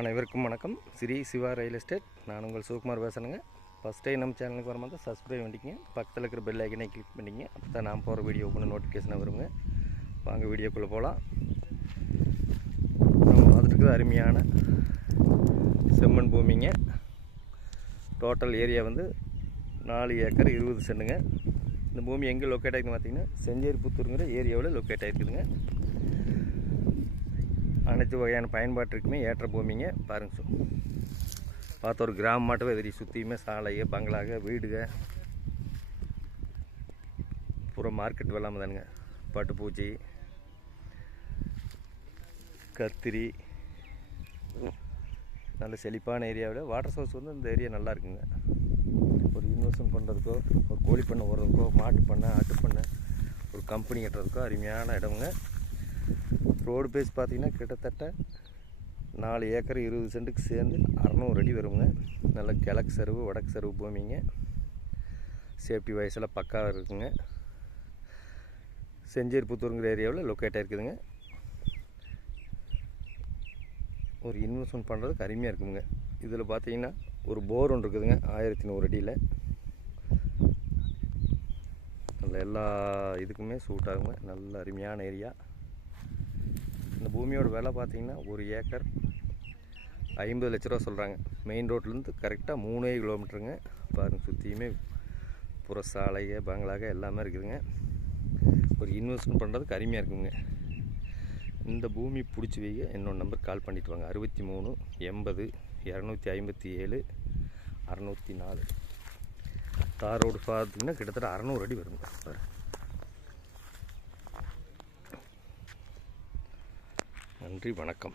அனைவருக்கும் வணக்கம். Shri Siva real estate. நான் உங்கள் சிவகுமார் பேசுகிறேங்க. ஃபஸ்ட் டைம் நம்ம சேனலுக்கு வரும்போது சப்ஸ்கிரைப் பண்ணிக்கங்க. பக்கத்தில் இருக்கிற பெல் ஐக்கனை கிளிக் பண்ணிங்க. அப்போ தான் நான் போகிற வீடியோ ஓப்பன் நோட்டிஃபிகேஷனாக வருங்க. வாங்க வீடியோக்குள்ளே போகலாம். நம்ம பார்த்துட்டு அருமையான செம்மண் பூமிங்க. டோட்டல் ஏரியா வந்து 4 ஏக்கர் 20 சென்ட்டுங்க. இந்த பூமி எங்கே லொக்கேட் ஆகிருக்குன்னு பார்த்தீங்கன்னா செஞ்சேரிப்புத்தூருங்கிற ஏரியாவில் லொக்கேட் ஆகிருக்குதுங்க. அனைத்து வகையான பயன்பாட்டிற்குமே ஏற்ற பூமிங்க. பாருங்க சார், பார்த்த ஒரு கிராமம் மாட்டவே தெரியும். சுற்றியுமே சாலைங்க, பங்களாக, வீடுக, பூரா மார்க்கெட் வெள்ளாமல் தானுங்க. பட்டுப்பூச்சி, கத்திரி, நல்ல செழிப்பான ஏரியாவில் வாட்டர் சோர்ஸ் வந்து இந்த ஏரியா நல்லா இருக்குங்க. ஒரு இன்வெஸ்ட்மெண்ட் பண்ணுறதுக்கோ, ஒரு கோழி பண்ணை ஓடுறதுக்கோ, மாட்டு பண்ணை, ஆட்டு பண்ணை, ஒரு கம்பெனி கட்டுறதுக்கோ அருமையான இடமுங்க. ரோடு பேஸ் பார்த்திங்கன்னா கிட்டத்தட்ட 4 ஏக்கர் 20 சென்ட்டுக்கு சேர்ந்து 600 அடி வருங்க. நல்ல கிழக்கு சருவு, வடக்கு சருவு பூமிங்க. சேஃப்டி வயசில் பக்காவாக இருக்குங்க. செஞ்சேரிப்புத்தூருங்கிற ஏரியாவில் லொக்கேட் ஆகிருக்குதுங்க. ஒரு இன்வெஸ்ட்மெண்ட் பண்ணுறதுக்கு அருமையாக இருக்குங்க. இதில் பார்த்தீங்கன்னா ஒரு போர் ஒன்று இருக்குதுங்க 1100 அடியில். நல்ல எல்லா இதுக்குமே சூட் ஆகுங்க. நல்ல அருமையான ஏரியா. இந்த பூமியோட விலை பார்த்திங்கன்னா ஒரு ஏக்கர் 50 லட்ச ரூபா சொல்கிறாங்க. மெயின் ரோட்லேருந்து கரெக்டாக 3 கிலோமீட்டருங்க. பாருங்கள், சுற்றியுமே புற சாலைக, பங்களாக எல்லாமே இருக்குதுங்க. ஒரு இன்வெஸ்ட்மெண்ட் பண்ணுறதுக்கு அருமையாக இருக்குங்க. இந்த பூமி பிடிச்சி வைங்க. என்னோட நம்பர் கால் பண்ணிட்டு வாங்க. 63 80 257 604. தார் ரோடு பார்த்திங்கன்னா கிட்டத்தட்ட 600 அடி வருங்க. நன்றி, வணக்கம்.